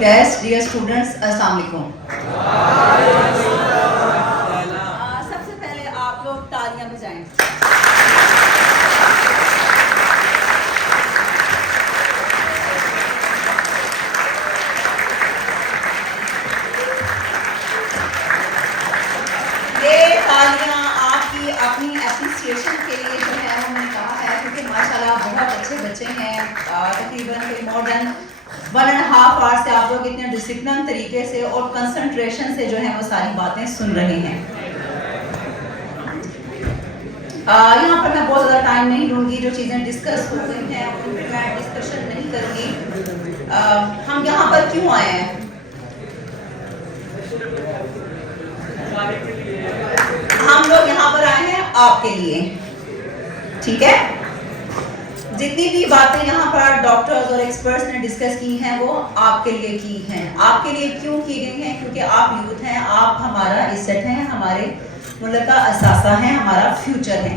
guests, dear students, अस्सलाम वालेकुम। सबसे पहले आप लोग तालियां बजाएं। ये तालियां आपकी अपनी एप्रिसिएशन के लिए जो है उन्होंने कहा है, क्योंकि माशाल्लाह बहुत अच्छे बच्चे हैं। तकरीबन मोर देन 1.5 आवर से आप लोग इतने डिसिप्लिन तरीके से और कंसंट्रेशन से जो है वो सारी बातें सुन रहे हैं। यहाँ पर मैं बहुत ज़्यादा टाइम नहीं लूँगी, जो चीज़ें डिस्कस हो गई हैं उन पर मैं डिस्कशन नहीं करूँगी। हम यहाँ पर क्यों आए हैं? हम लोग यहाँ पर आए हैं आपके लिए, ठीक है। जितनी भी बातें यहाँ पर डॉक्टर्स और एक्सपर्ट्स ने डिस्कस की हैं वो आपके लिए की हैं। आपके लिए क्यों की गई हैं? क्योंकि आप यूथ हैं, आप हमारा इज्जत हैं, हमारे मुल्क का असासा है, हमारा फ्यूचर है।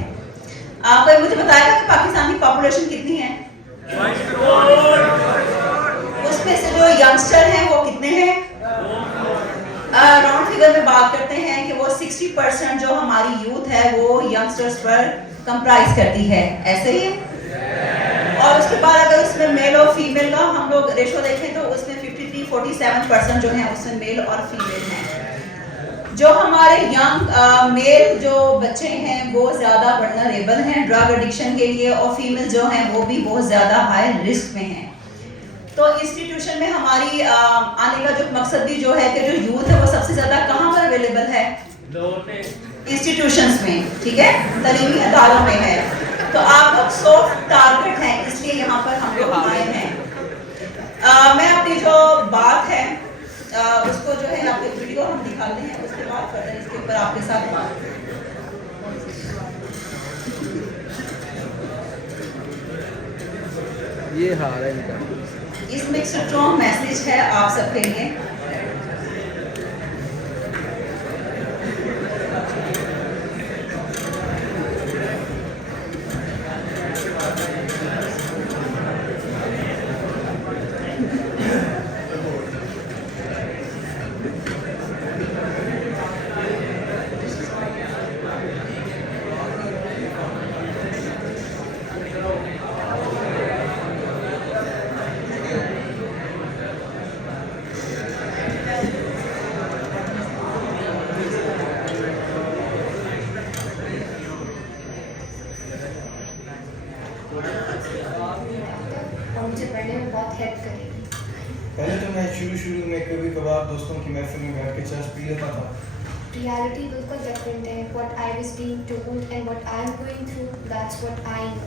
कोई मुझे बताएगा कि पाकिस्तान की पॉपुलेशन कितनी है? उसमें से जो यंगस्टर हैं वो कितने हैं? राउंड फिगर में बात करते हैं कि वो 60% जो हमारी यूथ है वो यंगस्टर्स पर कंप्राइज करती है, ऐसे ही है। और उसके बाद अगर उसमें मेल और फीमेल का हम लोग रेशो देखें तो उसमें 53-47% जो है उसमें मेल और फीमेल हैं। जो हमारे यंग मेल जो बच्चे हैं वो ज़्यादा वल्नरेबल हैं ड्रग एडिक्शन के लिए, और फीमेल जो हैं वो भी बहुत ज़्यादा हाई रिस्क में हैं। तो इंस्टीट्यूशन में हमारी आने का जो मकसद भी जो है कि जो यूथ है वो सबसे ज़्यादा कहाँ पर अवेलेबल है? इंस्टीट्यूशंस में, ठीक है, तालीमी अदारों में है। तो आप लोग सॉफ्ट टारगेट हैं, इसलिए यहाँ पर हम लोग आए हैं। मैं अपनी जो बात है उसको जो है आपको वीडियो हम दिखाते हैं, उसके बाद फर्दर इसके ऊपर आपके साथ बात। ये हाल है इनका। इसमें एक स्ट्रॉन्ग मैसेज है आप सबके लिए। मुझे पढ़ने में बहुत हेल्प करेगी। पहले तो मैं शुरू में कभी कभार दोस्तों की महफिल में बैठ के चाय पी लेता था। रियलिटी बिल्कुल डिफरेंट है। What I was being told and what I am going through, that's what I know.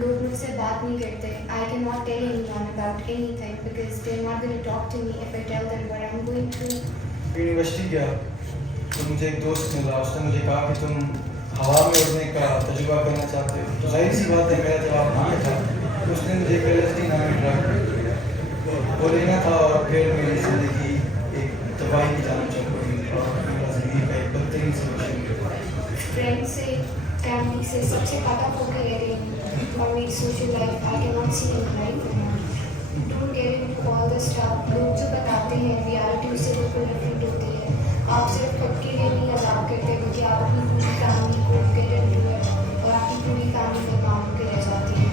लोग मुझसे बात नहीं करते। I can not tell anyone about anything because they are not going to talk to me if I tell them what I am going through. University गया तो मुझे एक दोस्त मिला, उसने मुझे कहा कि तुम हवा में उड़ने का तजुर्बा करना चाहते हो। तो जाहिर सी बात है मेरा जवाब हाँ था। उसने मुझे LSD नामी ड्रग वो लेना था और फिर मेरी ज़िंदगी एक तबाही की जाना चाहती और मेरा ज़िंदगी का एक बदतरीन सिचुएशन। फ्रेंड से, फैमिली से, सबसे कट ऑफ होकर रह रही हूँ और मेरी social life I can not see in life. Don't get into all the stuff. लोग जो बताते हैं रियलिटी उससे बिल्कुल डिफरेंट होती है। आप सिर्फ खुद के लिए नहीं अलाउ करते क्योंकि आप अपनी पूरी फैमिली को गेट इनटू है और आपकी पूरी फैमिली बदनाम होकर रह जाती है।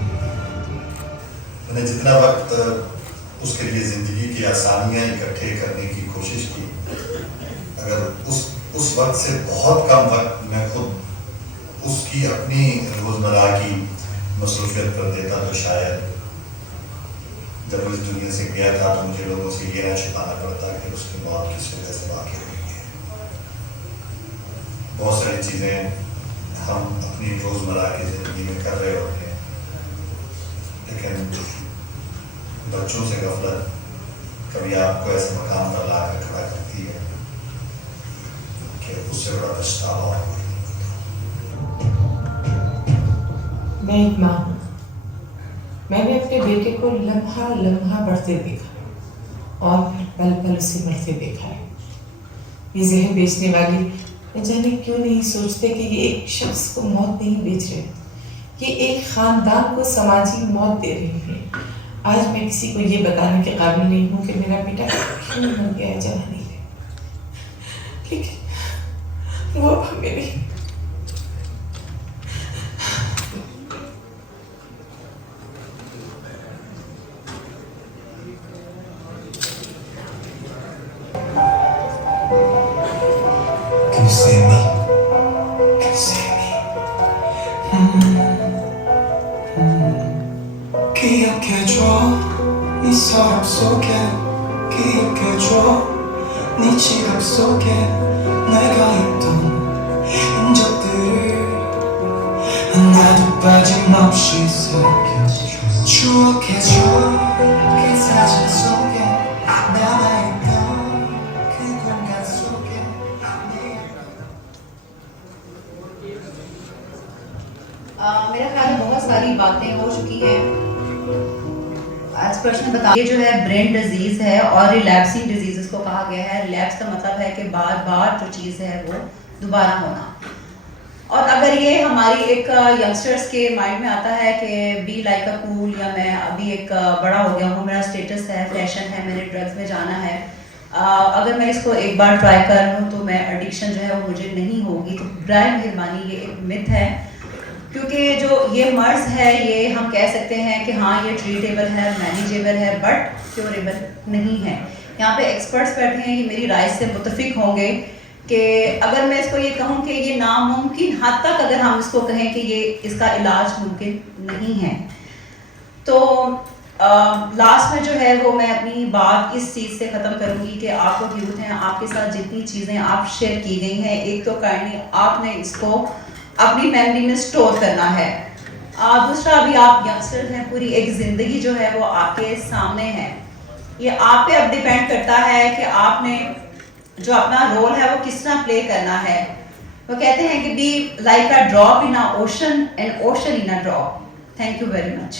मैंने जितना वक्त उसके लिए ज़िंदगी की आसानियाँ इकट्ठे करने की कोशिश की, अगर उस वक्त से बहुत कम वक्त मैं खुद उसकी अपनी रोज़मर्रा की मसरूफियत कर देता तो शायद जब वो इस दुनिया से गया था तो मुझे लोगों से ये ना छिपाना पड़ता कि उसकी मौत किस वजह से वाक़ई हुई है। बहुत सारी चीज़ें हम अपनी रोज़मर्रा की ज़िंदगी में कर रहे होते हैं, लेकिन बच्चों से गफलत कभी आपको ऐसे मकाम पर ला कर खड़ा करती है कि उससे बड़ा पछतावा और कोई नहीं होता। मैं एक माँ हूँ। मैंने अपने बेटे को लम्हा लम्हा बढ़ते देखा और फिर पल पल उसे मरते देखा है। ये जहर बेचने वाली न जाने क्यों नहीं सोचते कि ये एक शख्स को मौत नहीं बेच रहे, ये एक खानदान को समाजी मौत दे रही है। आज मैं किसी को ये बताने के काबिल नहीं हूँ कि मेरा बेटा क्यों मर गया है जवानी में, लेकिन वो हमें नहीं। Can you see me? Can you see me? 기억해줘 네 서랍 속에 기억해줘 네 지갑 속에 내가 입던 흔적들을 하나도 빠짐없이 새겨줘 추억해줘 그 사진 속에 남아있던 그 공간 속에 मेरा ख्याल है बहुत सारी बातें हो चुकी हैं। आज प्रश्न बता, ये जो है ब्रेन डिजीज है और रिलैप्सिंग डिजीज इसको कहा गया है। रिलैप्स का मतलब है कि बार बार जो चीज़ है वो दोबारा होना। और अगर ये हमारी एक यंगस्टर्स के माइंड में आता है कि बी लाइक अ कूल, या मैं अभी एक बड़ा हो गया हूँ, मेरा स्टेटस है, फैशन है, मैंने ड्रग्स में जाना है, अगर मैं इसको एक बार ट्राई कर लूँ तो मैं एडिक्शन जो है वो मुझे नहीं होगी, तो बराए मेहरबानी ये एक मिथ है। क्योंकि जो ये मर्ज है ये हम कह सकते हैं कि हाँ ये ट्रीटेबल है, मैनेजेबल है, बट क्योरेबल नहीं है। यहाँ पे एक्सपर्ट्स बैठे हैं, ये मेरी राय से मुत्तफिक होंगे कि अगर मैं इसको ये कहूँ कि ये नामुमकिन हद तक अगर हम इसको कहें कि ये इसका इलाज मुमकिन नहीं है, तो लास्ट में जो है वो मैं अपनी बात इस चीज़ से ख़त्म करूँगी कि आप लोग यूथ हैं, आपके साथ जितनी चीज़ें आप शेयर की गई हैं, एक तो काइंडली आपने इसको अपनी मेमोरी में स्टोर करना है। दूसरा, अभी आप यंगस्टर हैं, पूरी एक ज़िंदगी जो है वो आपके सामने है। ये आप पे अब डिपेंड करता है कि आपने जो अपना रोल है वो किस तरह प्ले करना है। वो कहते हैं कि be like a drop in a ocean and ocean in a drop. Thank you very much.